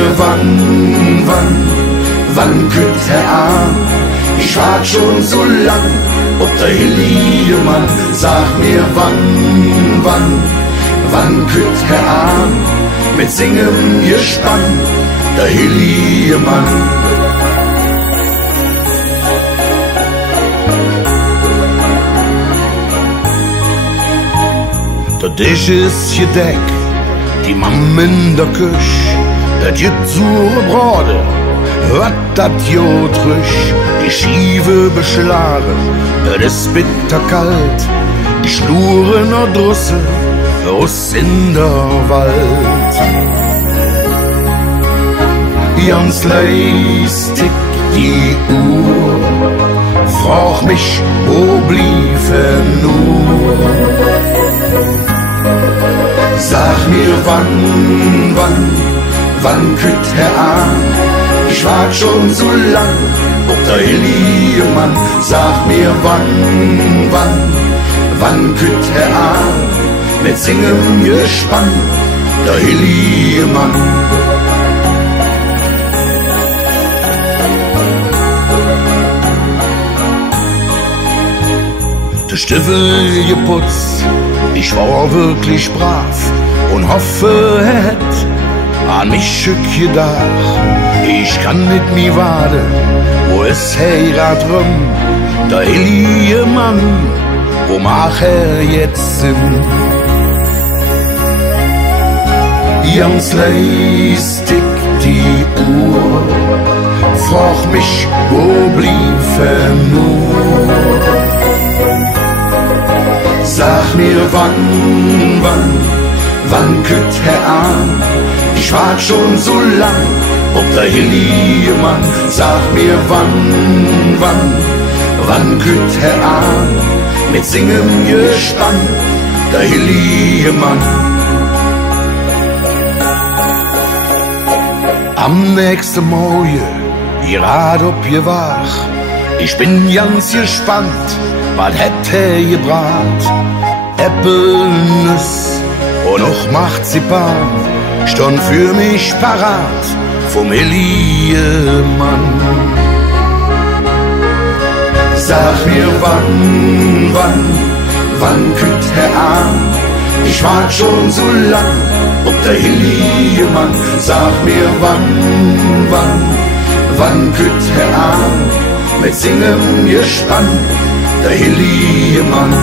mir wann kütt Herr an? Ich wart schon so lang, ob der Hillie Mann. Sag mir wann kütt Herr an? Mit Singen Gespann, der Hillie Mann. Der Tisch ist gedeckt, die Mam in der Küche, das gibt sure Brode, wat dat jod frisch, die Schiefe beschlagen, das ist bitterkalt, die Schluren und Drusse aus in der Wald. Ganz leis tickt die Uhr, frag mich, wo bliefe nur? Sag mir wann kütt Herr an? Ich wart schon so lang, ob der Hillie Mann. Sag mir wann kütt Herr an? Mit Singen Gespann, der Hillie Mann. Der Stiefel geputzt, ich war wirklich brav und hoffe, hätt an mich gedacht. Ich kann nicht mehr warten, wo es heirat rum, der Hillie Mann, wo mach jetzt Sinn? Ganz leis tickt die Uhr, frag mich, wo bliefe nur? Sag mir wann kütt Herr an? Ich wart schon so lang, ob der Hillie Mann. Sag mir wann kütt Herr an? Mit Singen Gespann, der Hillie Mann. Am nächsten Morgen, gerade ob ihr wach, ich bin ganz gespannt, was hätte gebracht? Äppelnuss und noch Marzipan stand für mich parat vom Hillie Mann. Sag mir wann kütt Herr an? Ich wart schon so lang, ob der Hillie Mann. Sag mir wann kütt Herr an? Mit Singen Gespann, der Hillie Mann.